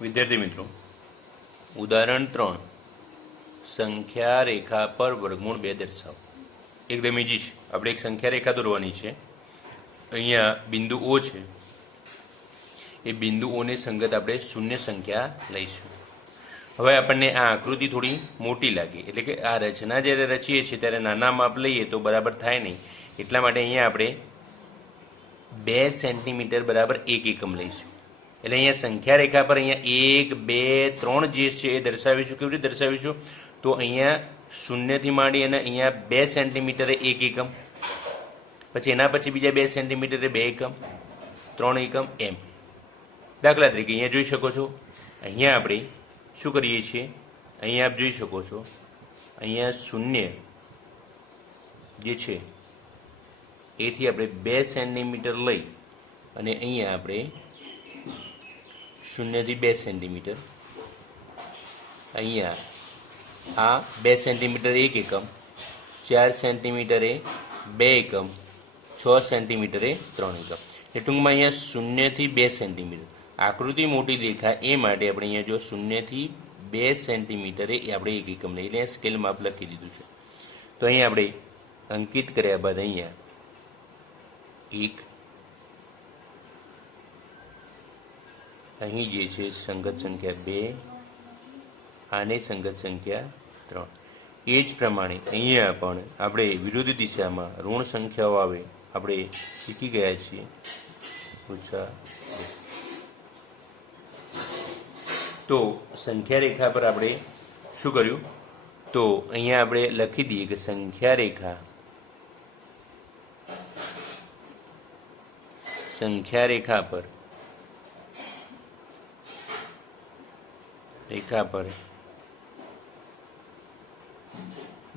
વિદ્યાર્થી મિત્રો, ઉદાહરણ 3 સંખ્યા રેખા પર વર્ગમૂળ 2 દર્શાવો. એકદમ ઈજી છે. આપણે એક સંખ્યા રેખા દોરવાની છે. અહીંયા બિંદુ ઓ છે. એ બિંદુ ઓને સંગત આપણે શૂન્ય સંખ્યા લઈશું. હવે આપણને આ આકૃતિ થોડી મોટી લાગે, એટલે કે આ રચના જ્યારે રચીએ છીએ ત્યારે નાના માપ લઈએ તો બરાબર થાય નહીં. એટલા માટે અહીંયા આપણે 2 સેન્ટીમીટર બરાબર 1 એકમ લઈશું. એટલે અહીંયા સંખ્યા રેખા પર અહીંયા 1, 2, 3 જે છે એ દર્શાવીશું. કેવી રીતે દર્શાવીશું? તો અહીંયા શૂન્યથી માંડી અને અહીંયા 2 સેન્ટીમીટરે 1 એકમ, પછી એના પછી બીજા 2 સેન્ટીમીટરે 2 એકમ, 3 એકમ, એમ. દાખલા તરીકે અહીંયા જોઈ શકો છો, અહીંયા આપણે શું કરીએ છીએ? અહીંયા આપ જોઈ શકો છો, અહીંયા શૂન્ય જે છે એથી આપણે 2 સેન્ટીમીટર લઈ અને અહીંયા આપણે શૂન્યથી 2 સેન્ટીમીટર, અહીંયા આ 2 સેન્ટીમીટર 1 એકમ, 4 સેન્ટીમીટરે 2 એકમ, 6 સેન્ટીમીટરે 3 એકમ. એ ટૂંકમાં અહીંયા શૂન્યથી 2 સેન્ટીમીટર. આકૃતિ મોટી દેખાય એ માટે આપણે અહીંયા જો શૂન્યથી 2 સેન્ટીમીટરે એ આપણે 1 એકમ લઈએ, એટલે સ્કેલ માપ લખી દીધું છે. તો અહીંયા આપણે અંકિત કર્યા બાદ અહીંયા 1, અહીં જે છે સંગત સંખ્યા 2, આને સંગત સંખ્યા 3. એ જ પ્રમાણે અહીંયા પણ આપણે વિરુદ્ધ દિશામાં ઋણ સંખ્યાઓ આવે આપણે શીખી ગયા છીએ. તો સંખ્યા રેખા પર આપણે શું કર્યું? તો અહીંયા આપણે લખી દઈએ કે સંખ્યા રેખા પર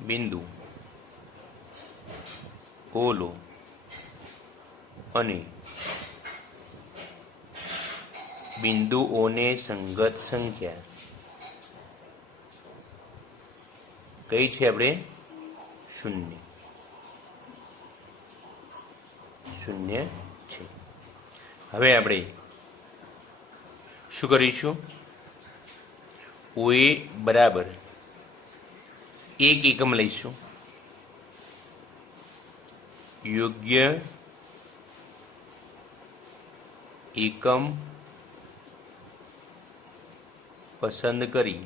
બિંદુ ઓ લો અને બિંદુઓને સંગત સંખ્યા કઈ છે? આપણે શૂન્ય છે. હવે આપણે શું કરીશું? ઓએ બરાબર 1 એકમ લઈશું. યોગ્ય એકમ પસંદ કરી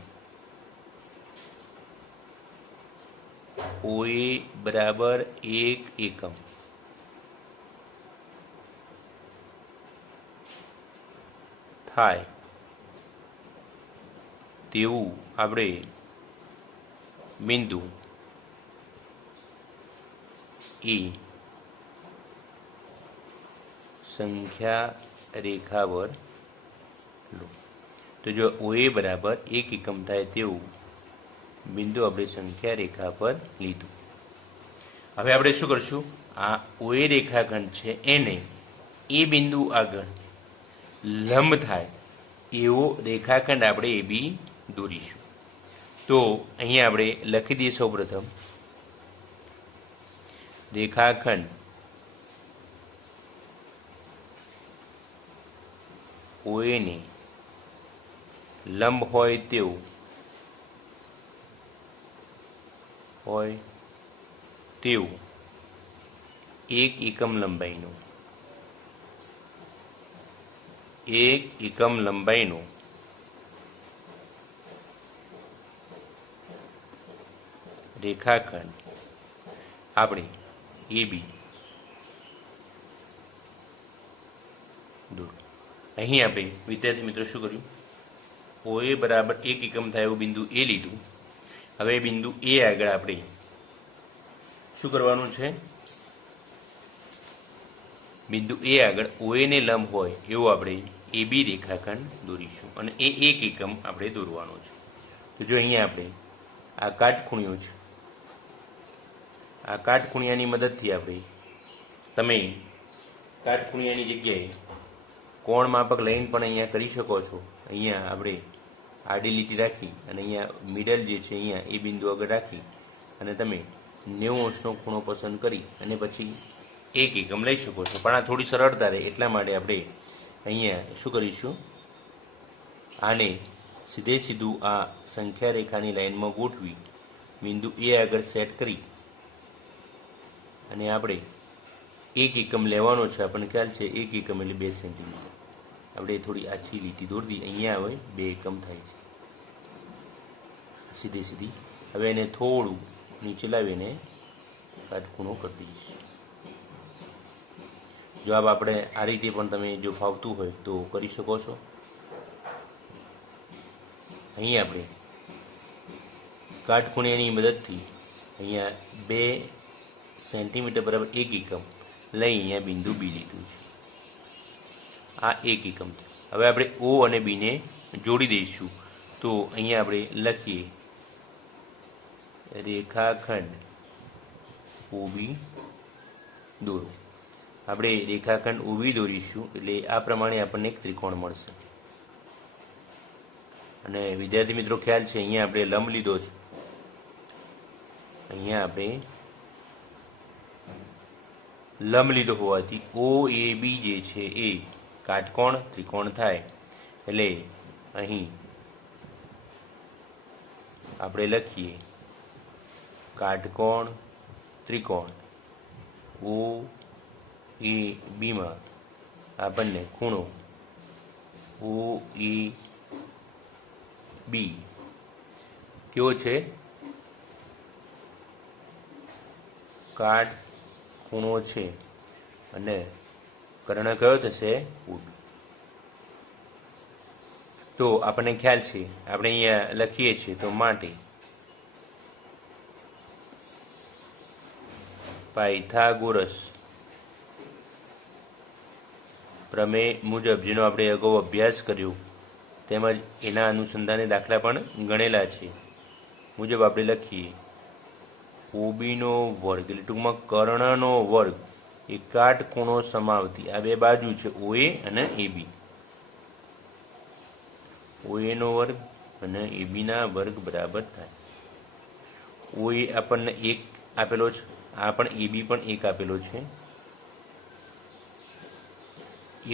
ઓએ બરાબર 1 એકમ થાય તેવું આપણે બિંદુ એ સંખ્યા રેખા પર લો. તો જો ઓએ બરાબર 1 એકમ થાય તેવું બિંદુ આપણે સંખ્યા રેખા પર લીધું. હવે આપણે શું કરશું? આ ઓએ રેખાખંડ છે એને એ બિંદુ આગળ લંબ થાય એવો રેખાખંડ આપણે એ બી દોરીશું. તો અહીંયા આપણે લખી દઈએ સૌપ્રથમ રેખાખંડ ઓએને લંબ હોય તેવું 1 એકમ લંબાઈનું 1 એકમ લંબાઈનું રેખાખંડ આપણે એ બી દોર. અહીં આપણે વિદ્યાર્થી મિત્રો શું કર્યું? ઓએ બરાબર 1 એકમ થાય એવું બિંદુ એ લીધું. હવે બિંદુ એ આગળ આપણે શું કરવાનું છે? બિંદુ એ આગળ ઓએને લંબ હોય એવું આપણે એ બી રેખાખંડ દોરીશું અને એ 1 એકમ આપણે દોરવાનો છે. તો જો અહીંયા આપણે આ કાટખૂણિયો છે, આ કાટખૂણિયાની મદદથી આપણે તમે કાટખૂણિયાની જગ્યાએ કોણ માપક લઈને પણ અહીંયા કરી શકો છો. અહીંયા આપણે આડી લીટી રાખી અને અહીંયા મિડલ જે છે અહીંયા એ બિંદુ આગળ રાખી અને તમે 90 અંશનો ખૂણો પસંદ કરી અને પછી 1 એકમ લઈ શકો છો. પણ આ થોડી સરળતા રહે એટલા માટે આપણે અહીંયા શું કરીશું? આને સીધે સીધું આ સંખ્યા રેખાની લાઈનમાં ગોઠવી બિંદુ એ આગળ સેટ કરી અને આપણે એક એકમ લેવાનો છે. આપણને ખ્યાલ છે એક એકમ એટલે 2 સેન્ટીમીટર. આપણે થોડી આછી લીટી દોરી દી. અહીંયા હવે 2 એકમ થાય છે સીધે સીધી. હવે એને થોડું નીચે લાવીને કાટખૂણો કરી દઈશું. જવાબ આપણે આ રીતે પણ તમે જો ફાવતું હોય તો કરી શકો છો. અહીં આપણે કાટખૂણાની મદદથી અહીંયા 2 સેન્ટીમીટર બરાબર 1 એકમ લઈ અહીંયા બિંદુ બી લીધું છે. આ 1 એકમ છે. હવે આપણે ઓ અને બીને જોડી દઈશું. તો અહીંયા આપણે લખીએ રેખાખંડ ઓબી દોરો. આપણે રેખાખંડ ઓબી દોરીશું એટલે આ પ્રમાણે આપણને એક ત્રિકોણ મળશે. અને વિદ્યાર્થી મિત્રો ખ્યાલ છે અહીંયા આપણે લંબ લીધો છે. અહીંયા આપણે લંબ લીધો હોવાથી ઓ એ બી જે છે એ કાટકોણ ત્રિકોણ થાય. એટલે અહીં આપણે લખીએ કાટકોણ ત્રિકોણ ઓ એ બીમાં આપણને ખૂણો ઓ એ બી કેવો છે? કાટખૂણો છે. અને કર્ણ કયો થશે? ઊભી. તો આપણને ખ્યાલ છે આપણે અહીંયા લખીએ છીએ તો માટે પાયથાગોરસ પ્રમેય મુજબ, જેનો આપણે અગાઉ અભ્યાસ કર્યો તેમજ એના અનુસંધાને દાખલા પણ ગણેલા છે, મુજબ આપણે લખીએ ઓબીનો વર્ગ એટલે ટૂંકમાં કર્ણનો વર્ગ એ કાટખૂણો સમાવતી આ 2 બાજુ છે ઓએ અને એબી. ઓએનો વર્ગ અને એબીના વર્ગ બરાબર થાય. ઓએ આપણને 1 આપેલો છે, આ પણ એબી પણ 1 આપેલો છે.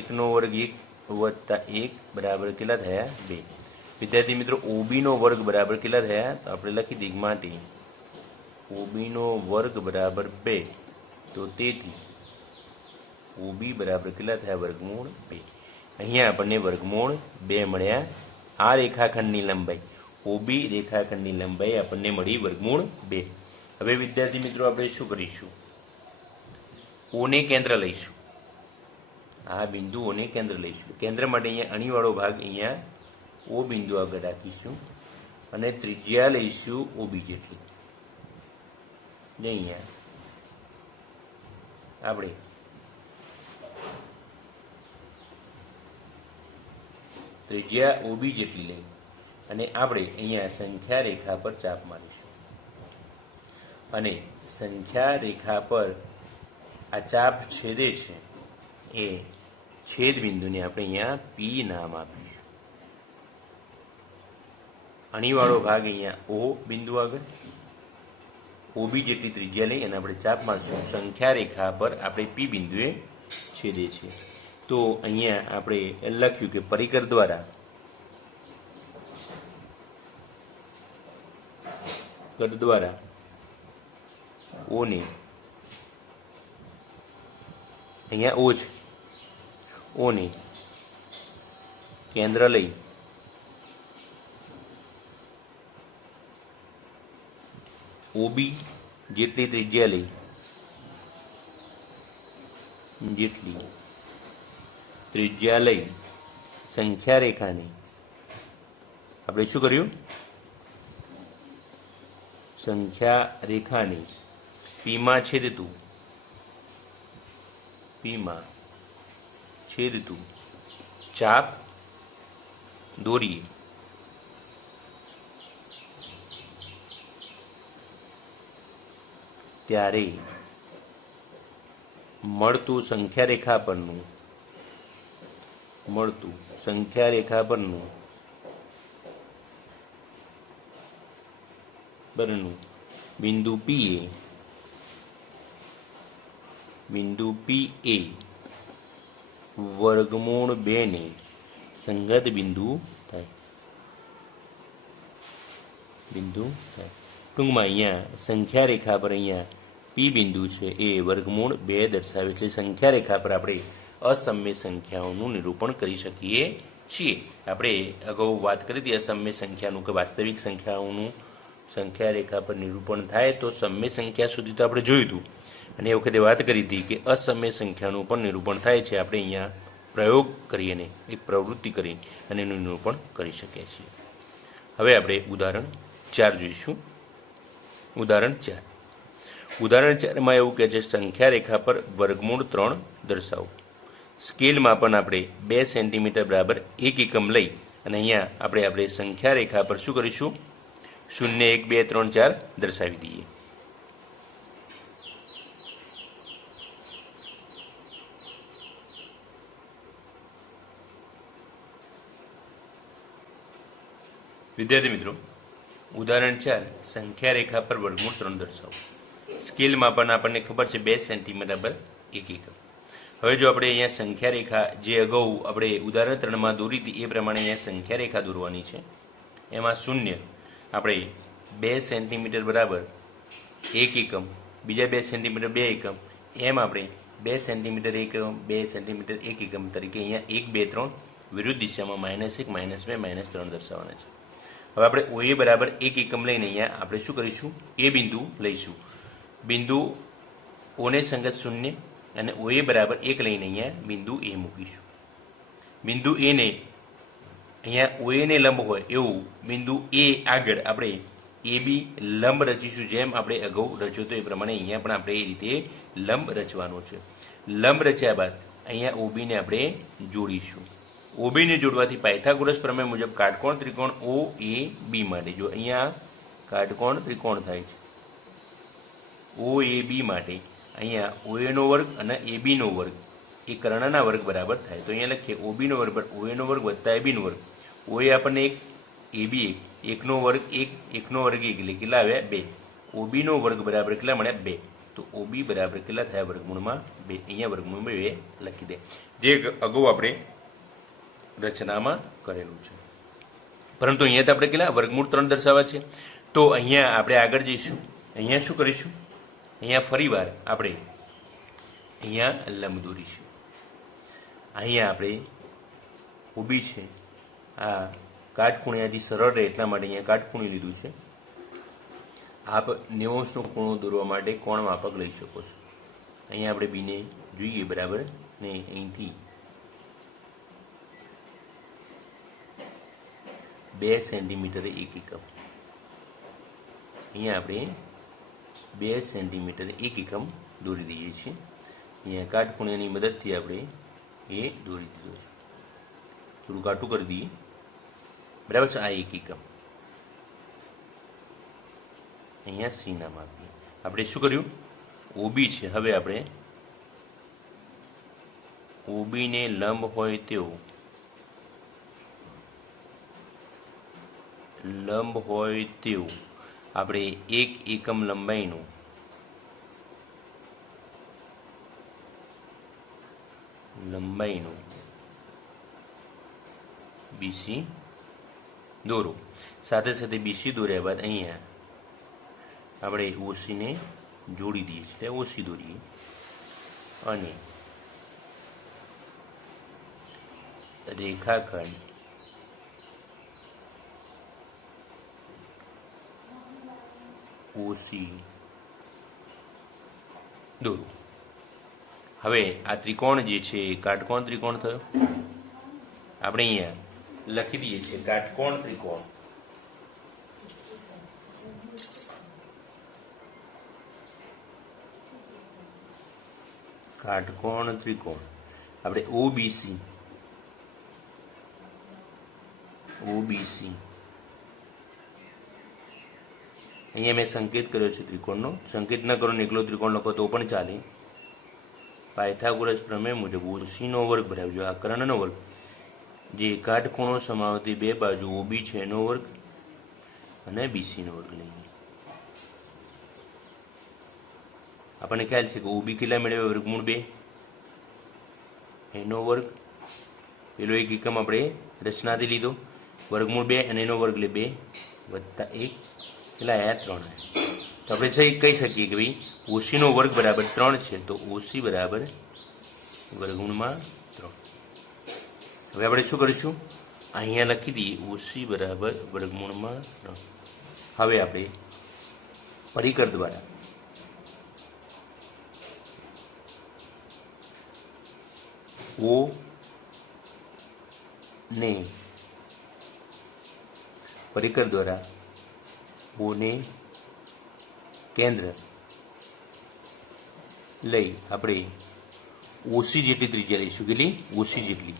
1નો વર્ગ 1 વત્તા 1 બરાબર કેટલા થયા? 2. વિદ્યાર્થી મિત્રો ઓબીનો વર્ગ બરાબર કેટલા થયા? તો આપણે લખી દઈએ માટે ઓબીનો વર્ગ બરાબર 2. તો તેથી ઓબી બરાબર કેટલા થયા? વર્ગમૂળ 2. અહીંયા આપણને વર્ગમૂળ 2 મળ્યા. આ રેખાખંડની લંબાઈ ઓબી રેખાખંડની લંબાઈ આપણને મળી વર્ગમૂળ 2. હવે વિદ્યાર્થી મિત્રો આપણે શું કરીશું? ઓને કેન્દ્ર લઈશું. આ બિંદુઓને કેન્દ્ર લઈશું. કેન્દ્ર માટે અહીંયા અણીવાળો ભાગ અહીંયા ઓ બિંદુ આગળ રાખીશું અને ત્રિજ્યા લઈશું ઓબી જેટલી. અહીંયા આપણે ત્રિજ્યા ઓબી જેટલી લઈ અને આપણે અહીંયા સંખ્યા રેખા પર ચાપ મારીશું. અને સંખ્યા રેખા પર આ ચાપ છેદે છે એ છેદ બિંદુને આપણે અહીંયા પી નામ આપીશું. અણીવાળો ભાગ અહીંયા ઓ બિંદુ આગળ ઓબી જેટલી ત્રિજ્યા લઈ અને આપણે ચાપ મારશું. સંખ્યા રેખા પર આપણે પી બિંદુએ છેદે છે. તો અહીંયા આપણે લખ્યું કે પરિકર દ્વારા ઓને અહીંયા ઓ છે, ઓને કેન્દ્ર લઈ ઓબી જેટલી ત્રિજ્યા લઈ સંખ્યા રેખાની આપણે શું કર્યું? સંખ્યા રેખાની પીમાં છેદતું ચાપ દોરીએ. ત્યારે મળતું સંખ્યા રેખા પરનું બિંદુ પી એ વર્ગમૂળ 2 ને સંગત બિંદુ થાય. બિંદુ થાય. ટૂંકમાં અહીંયા સંખ્યા રેખા પર અહીંયા પી બિંદુ છે એ વર્ગમૂળ 2 દર્શાવે એટલે સંખ્યા રેખા પર આપણે અસમ્ય સંખ્યાઓનું નિરૂપણ કરી શકીએ છીએ. આપણે અગાઉ વાત કરી હતી અસમ્ય સંખ્યાનું કે વાસ્તવિક સંખ્યાઓનું સંખ્યા રેખા પર નિરૂપણ થાય તો સમ્ય સંખ્યા સુધી તો આપણે જોયું હતું અને એ વખતે વાત કરી હતી કે અસમ્ય સંખ્યાનું પણ નિરૂપણ થાય છે. આપણે અહીંયા પ્રયોગ કરીને એક પ્રવૃત્તિ કરી અને એનું નિરૂપણ કરી શકીએ છીએ. હવે આપણે ઉદાહરણ 4 જોઈશું. ઉદાહરણ 4 માં એવું કહે છે સંખ્યા રેખા પર વર્ગમૂળ 3 દર્શાવો. સ્કેલ માપન આપણે 2 સેન્ટીમીટર બરાબર 1 એકમ લઈ અને અહીંયા આપણે સંખ્યા રેખા પર શું કરીશું 0 1 2 3 4 દર્શાવી દઈએ. વિદ્યાર્થી મિત્રો, ઉદાહરણ 4 સંખ્યા રેખા પર વર્ગમૂળ 3 દર્શાવો. સ્કેલ માપન આપણને ખબર છે 2 સેન્ટીમીટર બરાબર 1 એકમ. હવે જો આપણે અહીંયા સંખ્યા રેખા જે અગાઉ આપણે ઉદાહરણ 3માં દોરી હતી એ પ્રમાણે અહીંયા સંખ્યા રેખા દોરવાની છે. એમાં 0 આપણે 2 સેન્ટીમીટર બરાબર 1 એકમ, બીજા 2 સેન્ટીમીટર 2 એકમ, એમ આપણે 2 સેન્ટીમીટર 1 એકમ 2 સેન્ટીમીટર 1 એકમ તરીકે અહીંયા 1 2 3 વિરુદ્ધ દિશામાં -1 -2 -3 દર્શાવવાના છે. હવે આપણે OA બરાબર 1 એકમ લઈને અહીંયા આપણે શું કરીશું એ બિંદુ લઈશું. બિંદુ ઓને સંગત 0 અને OA બરાબર 1 લઈને અહીંયા બિંદુ A મૂકીશું. બિંદુ A ને અહીંયા OA ને લંબ હોય એવું બિંદુ A આગળ આપણે AB લંબ રચીશું. જેમ આપણે અગાઉ રચ્યો તો એ પ્રમાણે અહીંયા પણ આપણે એ રીતે લંબ રચવાનો છે. લંબ રચ્યા બાદ અહીંયા OB ને આપણે જોડીશું. OB ને જોડવાથી પાયથાગોરસ પ્રમેય મુજબ કાટકોણ ત્રિકોણ OAB માટે જો અહીંયા કાટકોણ ત્રિકોણ થાય છે OAB માટે અહીંયા OA નો વર્ગ અને AB નો વર્ગ એ કર્ણના વર્ગ બરાબર થાય. તો અહીંયા લખીએ OB નો વર્ગ OA નો વર્ગ વત્તા AB નો વર્ગ. OA આપણને 1, AB 1, 1 નો વર્ગ 1, 1 નો વર્ગ 1 એટલે કેટલા આવ્યા 2. OB નો વર્ગ બરાબર કેટલા મળ્યા 2. તો OB બરાબર કેટલા થયા વર્ગમૂળમાં 2. અહીંયા વર્ગમૂળમાં 2 લખી દે જે અગાઉ આપણે રચનામાં કરેલું છે. પરંતુ અહીંયા તો આપણે કેટલા વર્ગમૂળ 3 દર્શાવવા છે. તો અહીંયા આપણે આગળ જઈશું. અહીંયા શું કરીશું અહીંયા ફરીવાર આપણે અહીંયા લંબ દોરીશું. અહીંયા આપણે OB છે આ કાટખૂણિયાથી સરળ રહે એટલા માટે અહીંયા કાટખૂણી લીધું છે. આપ 90°નો ખૂણો દોરવા માટે કોણ માપક લઈ શકો છો. અહીંયા આપણે બીને જોઈએ બરાબર ને અહીંથી 2 સેન્ટીમીટર 1 એકમ. અહીંયા આપણે 2 સેન્ટીમીટર 1 એકમ દોરી દઈએ છીએ. અહીંયા કાટખૂણાની મદદથી આપણે એ દોરી દીધો છે. થોડું કાટું કરી દઈએ બરાબર છે. આ 1 એકમ અહીંયા સી નામ આપીએ. આપણે શું કર્યું OB છે. હવે આપણે OB ને લંબ હોય તેવું આપણે 1 એકમ લંબાઈનું BC દોરો. સાથે સાથે BC દોર્યા બાદ અહીંયા આપણે OC ને જોડી દઈએ છીએ. OC દોરીએ અને રેખાખંડ OC દોરો. હવે આ ત્રિકોણ જે છે કાટકોણ ત્રિકોણ થયો. આપણે અહીંયા લખી દઈએ છીએ કાટકોણ ત્રિકોણ. કાટકોણ ત્રિકોણ આપણે OBC અહીંયા મેં સંકેત કર્યો છે ત્રિકોણનો. સંકેત ન કરો ને એકલો ત્રિકોણ લખો તો પણ ચાલે. પાયથાગોરસ પ્રમેય મુજબ OC નો વર્ગ બરાબર જો આ કર્ણનો વર્ગ જે કાટખૂણો સમાવતી 2 બાજુ OB છે એનો વર્ગ અને BC નો વર્ગ લઈએ. આપણને ખ્યાલ છે કે OB કેટલા મેળવે વર્ગમૂળ 2 એનો વર્ગ પેલો 1 એકમ આપણે રચનાથી લીધો વર્ગમૂળ 2 અને એનો વર્ગ એટલે 2 વત્તા 1 કેટલા આવ્યા? 3 આવ્યા. તો આપણે કહી શકીએ કે ભાઈ ઓસીનો વર્ગ બરાબર 3 છે, તો ઓસી બરાબર વર્ગમૂળમાં 3. હવે આપણે શું કરીશું? અહીંયા લખી દઈએ ઓસી બરાબર વર્ગમૂળમાં 3. હવે આપણે પરિકર દ્વારા ઓ ને પરિકર દ્વારા ઓને કેન્દ્ર લઈ આપણે ઓસી જેટલી ત્રિજ્યા લઈશું. કેટલી? ઓસી જેટલી.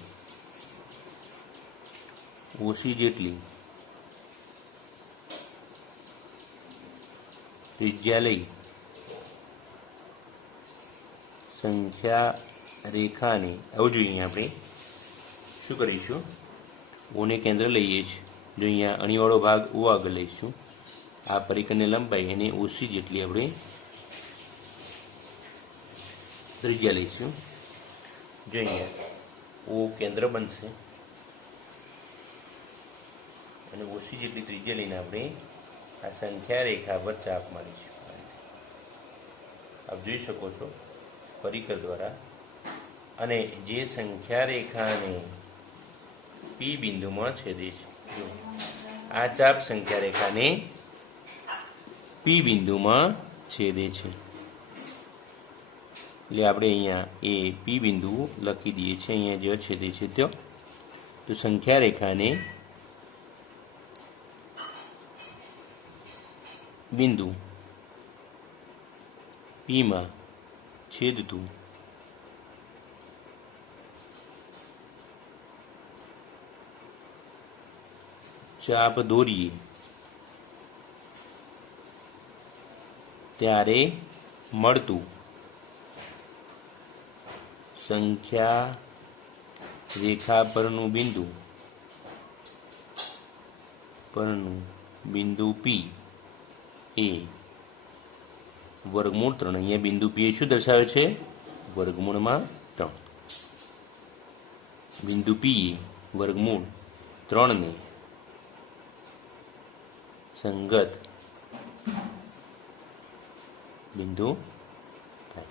ઓસી જેટલી ત્રિજ્યા લઈ સંખ્યા રેખાને આવું જોઈએ. આપણે શું કરીશું? ઓને કેન્દ્ર લઈએ છીએ. જો અહીંયા અણીવાળો ભાગ ઓ આગળ લઈશું. આ પરિકરની લંબાઈ એને ઓસી જેટલી આપણે ત્રિજ્યા લઈશું. જો અહીંયા ઓ કેન્દ્ર બનશે અને ઓસી જેટલી ત્રિજ્યા લઈને આપણે આ સંખ્યા રેખા પર ચાપ મારીશું. આપ જોઈ શકો છો પરિકર દ્વારા. અને જે સંખ્યા રેખાને પી બિંદુમાં છેદે છે, જો આ ચાપ સંખ્યા રેખાને પી બિંદુમાં છેદે છે. એટલે આપણે અહીંયા એ પી બિંદુ લખી દઈએ છીએ. અહીંયા જે છેદે છે ત્યાં તો સંખ્યા રેખાને બિંદુ પીમાં છેદતું ચાપ દોરીએ ત્યારે મળતું સંખ્યા રેખા પરનું બિંદુ પી એ વર્ગમૂળ 3. અહીંયા બિંદુ પી એ શું દર્શાવે છે? વર્ગમૂળમાં 3. બિંદુ પી એ વર્ગમૂળ 3 ને સંગત બિંદુ થાય.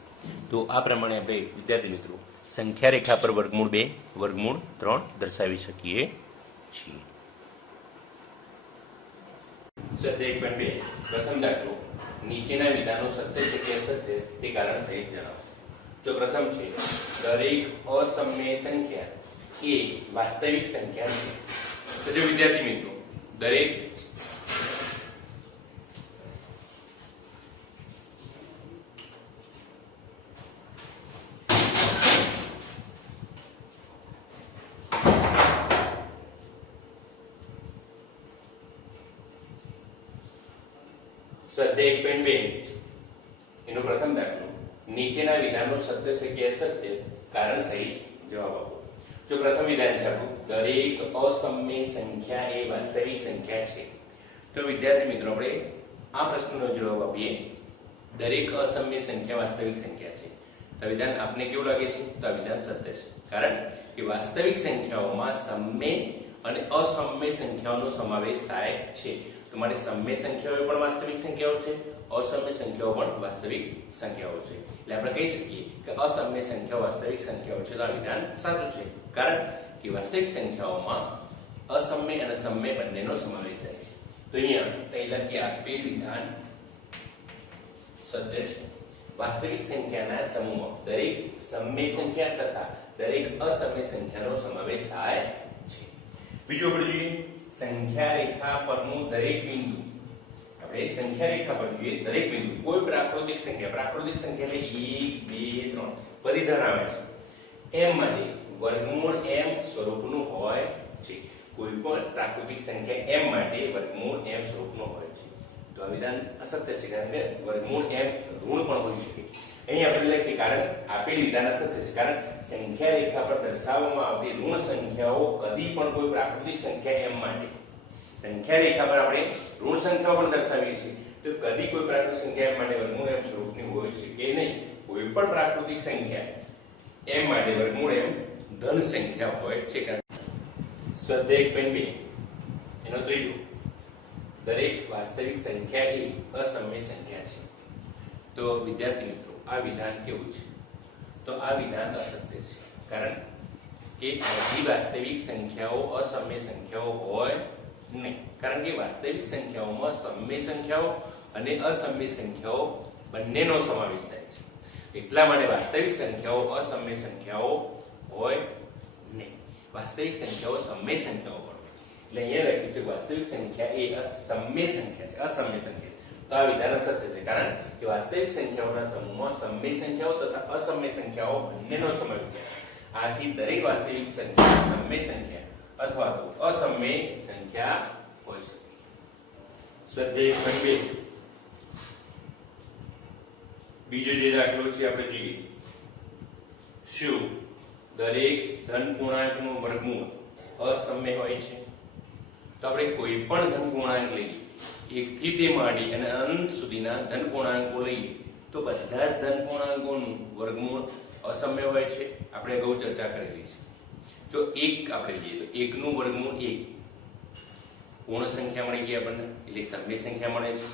તો આ પ્રમાણે આપણે વિદ્યાર્થી મિત્રો સંખ્યા રેખા પર વર્ગમૂળ 2, વર્ગમૂળ 3 દર્શાવી શકીએ છીએ. સ્વાધ્યાય 1.2 પ્રથમ દાખલો. નીચેના વિધાનો સત્ય છે કે અસત્ય તે કારણ સહિત જણાવો. જો પ્રથમ છે દરેક અસમય સંખ્યા એ વાસ્તવિક સંખ્યા છે. તો જો વિદ્યાર્થી મિત્રો દરેક સ્વાધ્યાય 1.2 એનો પ્રથમ દાખલો. નીચેના વિધાનો સત્ય છે કે અસત્ય કારણ સહિત જવાબ આપો. જો પ્રથમ વિધાન છે આપણું દરેક અસમય સંખ્યા એ વાસ્તવિક સંખ્યા છે. તો વિદ્યાર્થી મિત્રો આપણે આ પ્રશ્નનો જવાબ આપીએ. દરેક અસમય સંખ્યા વાસ્તવિક સંખ્યા છે. તો વિધાન આપને કેવું લાગે છે? તો આ વિધાન સત્ય છે. કારણ કે વાસ્તવિક સંખ્યાઓમાં સમય અને અસમય સંખ્યાઓનો સમાવેશ થાય છે. તો માટે સમય સંખ્યાઓ પણ વાસ્તવિક સંખ્યાઓ છે, અસમય સંખ્યાઓ પણ વાસ્તવિક સંખ્યાઓ છે. એટલે આપણે કહી શકીએ કે અસમય સંખ્યાઓ વાસ્તવિક સંખ્યાઓ છે. તો આ વિધાન સાચું છે. કારણ કે વાસ્તવિક સંખ્યાઓમાં અસમય અને સમય બંનેનો સમાવેશ થાય છે. તો અહીંયા પહેલા કે આપેલ વિધાન સત્ય છે. વાસ્તવિક સંખ્યાના સમૂહમાં દરેક સમય સંખ્યા તથા દરેક અસમય સંખ્યાનો સમાવેશ થાય છે. બીજું આપણે જોઈએ સંખ્યા રેખા પરનું દરેક બિંદુ. આપણે સંખ્યા રેખા પર જોઈએ દરેક બિંદુ કોઈ પ્રાકૃતિક સંખ્યા એટલે 1, 2, 3 બધી ધરાવે છે. એમ માટે વર્ગમૂળ m સ્વરૂપનું હોય છે. કોઈ પણ પ્રાકૃતિક સંખ્યા m માટે વર્ગમૂળ m સ્વરૂપનું હોય છે. તો આ વિધાન અસત્ય છે. કારણ કે વર્ગમૂળ m ઋણ પણ હોઈ શકે. અહીં આપણે લખીએ કારણ આપેલ વિધાન અસત્ય છે. કારણ સંખ્યા રેખા પર દર્શાવવામાં આવતી ઋણ સંખ્યાઓ કદી પણ કોઈ પ્રાકૃતિક સંખ્યા m માટે સંખ્યા રેખા પર આપણે ઋણ સંખ્યાઓ પણ દર્શાવીએ છીએ. તો કદી કોઈ પ્રાકૃતિક સંખ્યા m માટે વર્ગમૂળ m સ્વરૂપની હોઈ શકે નહીં. કોઈ પણ પ્રાકૃતિક સંખ્યા m માટે વર્ગમૂળ m ધન સંખ્યા હોય છે. સ્વાધ્યાય 1.2 એનો ત્રીજો દરેક વાસ્તવિક સંખ્યા એ અસમય સંખ્યા છે. તો વિદ્યાર્થી મિત્રો આ વિધાન કેવું છે? તો આ વિધાન અસત્ય છે, કારણ કે બધી વાસ્તવિક સંખ્યાઓ અસમય સંખ્યાઓ હોય નહીં, કારણ કે વાસ્તવિક સંખ્યાઓમાં સમય સંખ્યાઓ અને અસમય સંખ્યાઓ બંનેનો સમાવેશ થાય છે. એટલા માટે વાસ્તવિક સંખ્યાઓ અસમય સંખ્યાઓ હોય નહીં. વાસ્તવિક સંખ્યાઓ સમય સંખ્યાઓ હોય. એટલે અહીંયા લખ્યું છે વાસ્તવિક સંખ્યા એ અસમય સંખ્યા છે, અસમય સંખ્યા. તો આ વિધાન અસત્ય છે, કારણ કે વાસ્તવિક સંખ્યાઓના સમૂહમાં સમય સંખ્યાઓ તથા અસમય સંખ્યાઓ બંનેનો સમાવેશ થાય. આથી દરેક વાસ્તવિક સંખ્યા સમય સંખ્યા અથવા તો અસમય સંખ્યા હોઈ શકે. સ્વાધ્યાય ખંડ 2 બીજો જે દાખલો છે આપણે જોઈએ. શું દરેક ધન પૂર્ણાંકનું વર્ગમૂળ અસમય હોય છે? તો આપણે કોઈ પણ ધન પૂર્ણાંક લઈએ, 1 થી તે માંડી અને અનંત સુધીના ધન પૂર્ણાંકો લઈએ, તો બધા જ ધન પૂર્ણાંકોનું વર્ગમૂળ અસમય હોય છે. આપણે અગાઉ ચર્ચા કરેલી છે. જો 1 આપણે લઈએ તો 1 નું વર્ગમૂળ 1 પૂર્ણ સંખ્યા મળી ગઈ આપણને, એટલે સમય સંખ્યા મળે છે.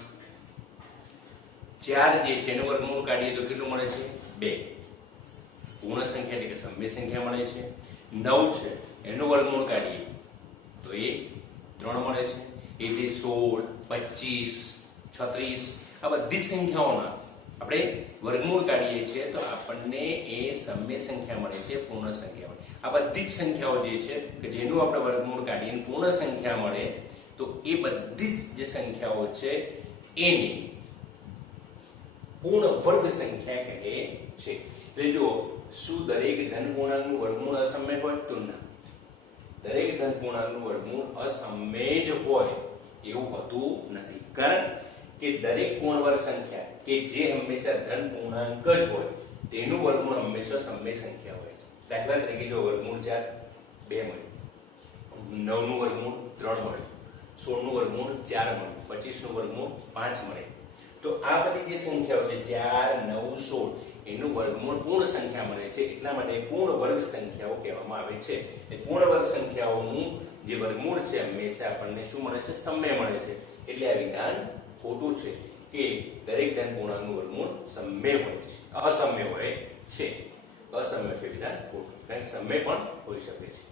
4 જે છે એનું વર્ગમૂળ કાઢીએ તો કેટલું મળે છે? 2 પૂર્ણ સંખ્યા એટલે કે સમય સંખ્યા મળે છે. 9 છે એનું વર્ગમૂળ કાઢીએ તો એ 3 મળે છે. એટલે 16, 25, 36 આ બધી સંખ્યાઓના આપણે વર્ગમૂળ કાઢીએ છીએ તો આપણને એ સમય સંખ્યા મળે છે, પૂર્ણ સંખ્યા મળે. આ બધી જ સંખ્યાઓ જે છે કે જેનું આપણે વર્ગમૂળ કાઢીને પૂર્ણ સંખ્યા મળે તો એ બધી જ જે સંખ્યાઓ છે એની પૂર્ણ વર્ગ સંખ્યા કહે છે. એટલે જો શું દરેક ધન પૂર્ણાંકનું વર્ગમૂળ અસમય હોય? તો ના, દરેક ધન પૂર્ણાંકનું વર્ગમૂળ અસમય જ હોય એવું હોતું નથી, કારણ કે દરેક પૂર્ણ વર્ગ સંખ્યા કે જે હંમેશા ધન પૂર્ણાંક જ હોય તેનું વર્ગમૂળ હંમેશા સમય સંખ્યા હોય છે. દાખલા તરીકે જો વર્ગમૂળ 4 2 મળે, 9 નું વર્ગમૂળ 3 મળે, 16 નું વર્ગમૂળ 4 મળે, 25 નું વર્ગમૂળ 5 મળે. તો આ બધી જે સંખ્યાઓ છે 4, 9, 16 એનું વર્ગમૂળ પૂર્ણ સંખ્યા મળે છે. એટલા માટે પૂર્ણ વર્ગ સંખ્યાઓ કહેવામાં આવે છે. એ પૂર્ણ વર્ગ સંખ્યાઓનું જે વર્ગમૂળ છે હંમેશા આપણને શું મળે છે? સમય મળે છે. એટલે આ વિધાન ખોટું છે કે દરેક ધન પૂર્ણાંકનું વર્ગમૂળ સમય હોય છે, અસમય હોય છે. અસમય છે વિધાન ખોટું, કારણ કે સમય પણ હોઈ શકે છે.